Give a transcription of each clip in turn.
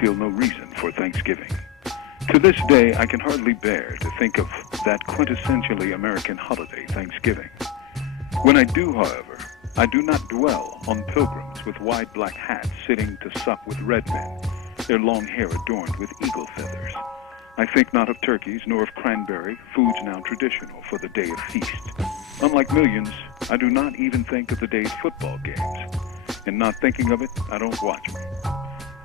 feel no reason for Thanksgiving. To this day, I can hardly bear to think of that quintessentially American holiday, Thanksgiving. When I do, however, I do not dwell on pilgrims with wide black hats sitting to sup with red men, their long hair adorned with eagle feathers. I think not of turkeys nor of cranberry, foods now traditional for the day of feast. Unlike millions, I do not even think of the day's football games. And not thinking of it, I don't watch them.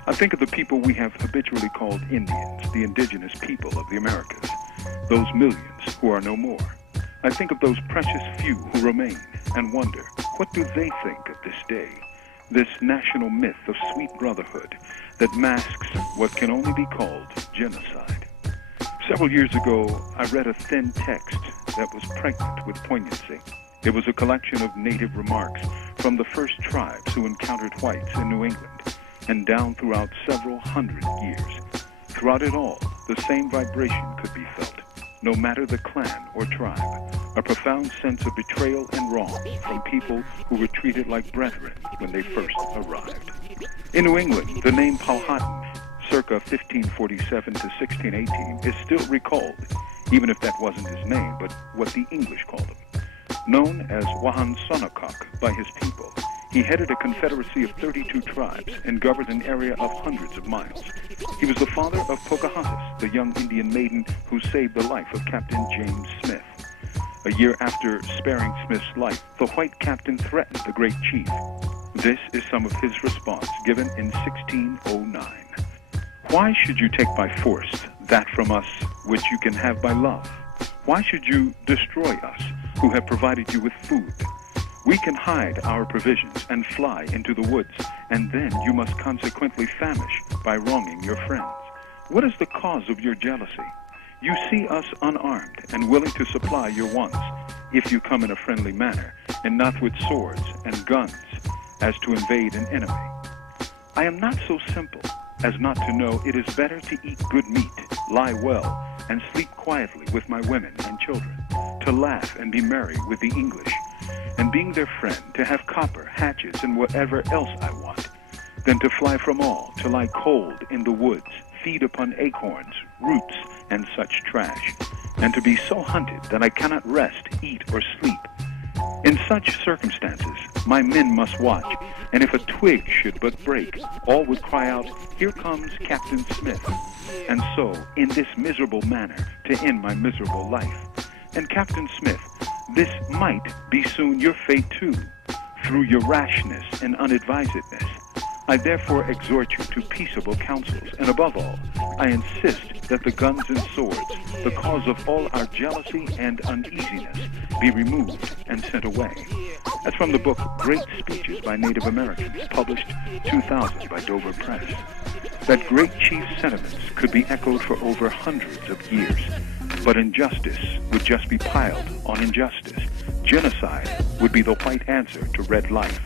I think of the people we have habitually called Indians, the indigenous people of the Americas, those millions who are no more. I think of those precious few who remain and wonder, what do they think of this day, this national myth of sweet brotherhood that masks what can only be called genocide? Several years ago, I read a thin text that was pregnant with poignancy. It was a collection of native remarks from the first tribes who encountered whites in New England and down throughout several hundred years. Throughout it all, the same vibration could be felt, no matter the clan or tribe, a profound sense of betrayal and wrong from people who were treated like brethren when they first arrived. In New England, the name Powhatan, circa 1547 to 1618, is still recalled, even if that wasn't his name, but what the English called him. Known as Wahansonokok by his people, he headed a confederacy of 32 tribes and governed an area of hundreds of miles. He was the father of Pocahontas, the young Indian maiden who saved the life of Captain James Smith. A year after sparing Smith's life, the white captain threatened the great chief. This is some of his response given in 1609. Why should you take by force that from us which you can have by love? Why should you destroy us who have provided you with food? We can hide our provisions and fly into the woods, and then you must consequently famish by wronging your friends. What is the cause of your jealousy? You see us unarmed and willing to supply your wants, if you come in a friendly manner, and not with swords and guns, as to invade an enemy. I am not so simple as not to know it is better to eat good meat, lie well, and sleep quietly with my women and children, to laugh and be merry with the English, and being their friend, to have copper, hatchets, and whatever else I want, than to fly from all, to lie cold in the woods, feed upon acorns, roots, and such trash, and to be so hunted that I cannot rest, eat, or sleep. In such circumstances, my men must watch, and if a twig should but break, all would cry out, "Here comes Captain Smith," and so, in this miserable manner, to end my miserable life. And Captain Smith, this might be soon your fate too, through your rashness and unadvisedness. I therefore exhort you to peaceable counsels, and above all, I insist that the guns and swords, the cause of all our jealousy and uneasiness, be removed and sent away. That's from the book Great Speeches by Native Americans, published 2000 by Dover Press. That great chief's sentiments could be echoed for over hundreds of years, but injustice would just be piled on injustice. Genocide would be the white answer to red life.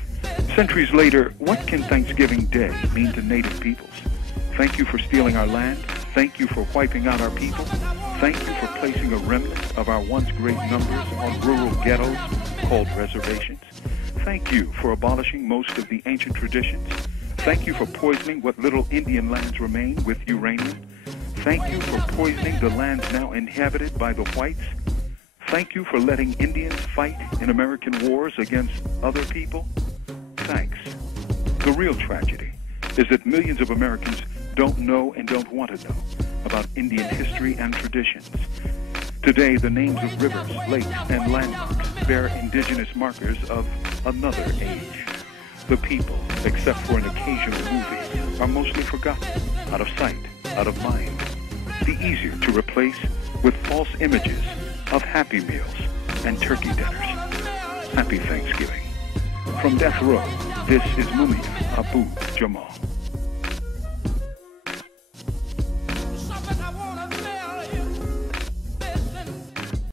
Centuries later, what can Thanksgiving Day mean to Native peoples? Thank you for stealing our land. Thank you for wiping out our people. Thank you for placing a remnant of our once great numbers on rural ghettos called reservations. Thank you for abolishing most of the ancient traditions. Thank you for poisoning what little Indian lands remain with uranium. Thank you for poisoning the lands now inhabited by the whites. Thank you for letting Indians fight in American wars against other people. Thanks. The real tragedy is that millions of Americans don't know and don't want to know about Indian history and traditions. Today, the names of rivers, lakes, and landmarks bear indigenous markers of another age. The people, except for an occasional movie, are mostly forgotten, out of sight, out of mind. The easier to replace with false images of Happy Meals and turkey dinners. Happy Thanksgiving. From Death Row, this is Mumia Abu Jamal.